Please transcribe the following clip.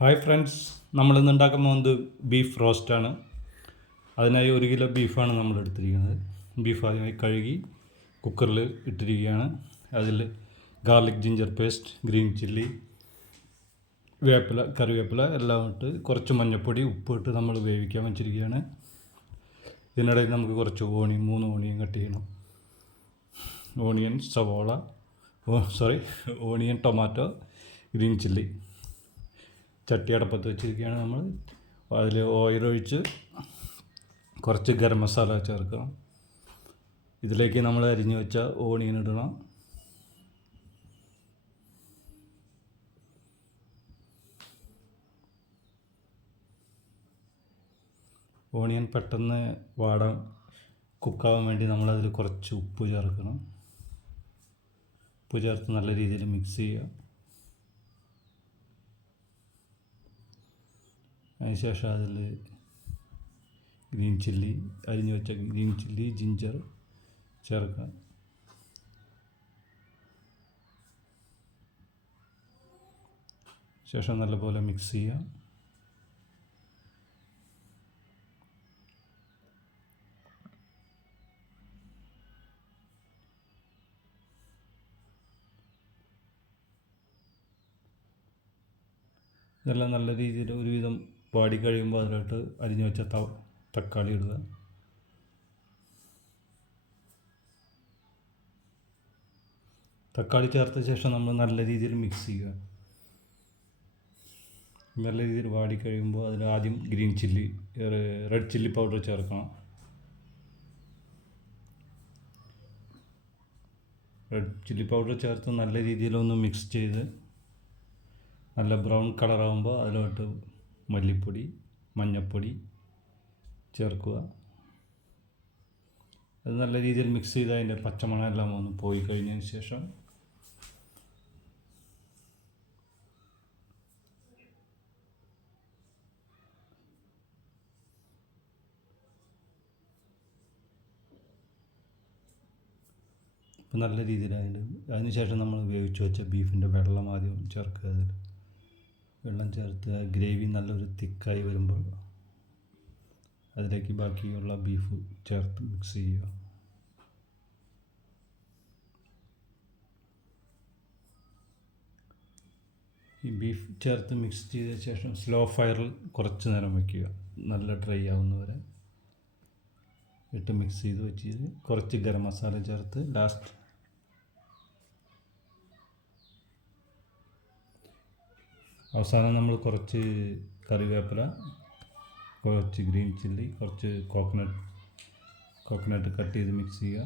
Hi friends, നമ്മളിന്ന് ഉണ്ടാക്കാൻ പോകുന്നത് ബീഫ് റോസ്റ്റാണ്. അതിനായി 1 കിലോ ബീഫാണ് നമ്മൾ എടുത്തിരിക്കുന്നത്. ബീഫ് ആദ്യമായി കഴുകി കുക്കറിൽ ഇട്ടിരിക്കുകയാണ്. അതിൽ garlic ginger paste, green chilli, വേപ്പില, കറിവേപ്പില എല്ലാം ഇട്ട് കുറച്ച് മഞ്ഞൾപ്പൊടി, ഉപ്പിട്ട് നമ്മൾ വേവിക്കാൻ വെച്ചിരിക്കുകയാണ്. ഇതിനിടയിൽ നമുക്ക് കുറച്ച് 3 ഓണിയൻ കട്ട് ചെയ്യണം. Onion, tomato, green chilli. ചട്ടി അടപ്പത്ത് വെച്ചിരിക്കുകയാണ്. നമ്മൾ അതിൽ ഓയിൽ ഒഴിച്ച് കുറച്ച് ഗരം മസാല ചേർക്കണം. ഇതിലേക്ക് നമ്മൾ അരിഞ്ഞു വെച്ച ഓണിയൻ ഇടണം. ഓണിയൻ പെട്ടെന്ന് കുക്കാവാൻ വേണ്ടി നമ്മളതിൽ കുറച്ച് ഉപ്പ് ചേർക്കണം. ഉപ്പ് ചേർത്ത് നല്ല രീതിയിൽ മിക്സ് ചെയ്യുക. അതിനുശേഷം അതിൽ അരിഞ്ഞു വെച്ച ഗ്രീൻ ചില്ലി, ജിഞ്ചർ ചേർക്കുക. ശേഷം നല്ലപോലെ മിക്സ് ചെയ്യുക. ഇതെല്ലാം നല്ല രീതിയിൽ ഒരുവിധം വാടി കഴിയുമ്പോൾ അതിലോട്ട് അരിഞ്ഞു വെച്ച തക്കാളി ഇടുക. തക്കാളി ചേർത്ത ശേഷം നമ്മൾ നല്ല രീതിയിൽ മിക്സ് ചെയ്യുക. നല്ല രീതിയിൽ വാടി കഴിയുമ്പോൾ അതിൽ ആദ്യം റെഡ് ചില്ലി പൗഡർ ചേർക്കണം. റെഡ് ചില്ലി പൗഡർ ചേർത്ത് നല്ല രീതിയിലൊന്ന് മിക്സ് ചെയ്ത് നല്ല ബ്രൗൺ കളറാകുമ്പോൾ അതിലോട്ട് മല്ലിപ്പൊടി, മഞ്ഞൾപ്പൊടി ചേർക്കുക. അത് നല്ല രീതിയിൽ മിക്സ് ചെയ്ത് അതിൻ്റെ പച്ചമണം എല്ലാം ഒന്ന് പോയി കഴിഞ്ഞതിന് ശേഷം നല്ല രീതിയിലായിട്ട് അതിനുശേഷം നമ്മൾ വേവിച്ച് വെച്ച ബീഫിൻ്റെ വെള്ളം ആദ്യം ചേർക്കുക. വെള്ളം ചേർത്ത് ഗ്രേവി നല്ലൊരു തിക്കായി വരുമ്പോൾ അതിലേക്ക് ബാക്കിയുള്ള ബീഫ് ചേർത്ത് മിക്സ് ചെയ്യുക. ഈ ബീഫ് ചേർത്ത് മിക്സ് ചെയ്ത ശേഷം സ്ലോ ഫയറിൽ കുറച്ച് നേരം വയ്ക്കുക. നല്ല ഡ്രൈ ആവുന്നവരെ ഇട്ട് മിക്സ് ചെയ്ത് വെച്ച് കുറച്ച് ഗരം മസാല ചേർത്ത് ലാസ്റ്റ് അവസാനം നമ്മൾ കുറച്ച് കറിവേപ്പില, കുറച്ച് ഗ്രീൻ ചില്ലി, കുറച്ച് കോക്കനട്ട് കട്ട് ചെയ്ത് മിക്സ് ചെയ്യുക.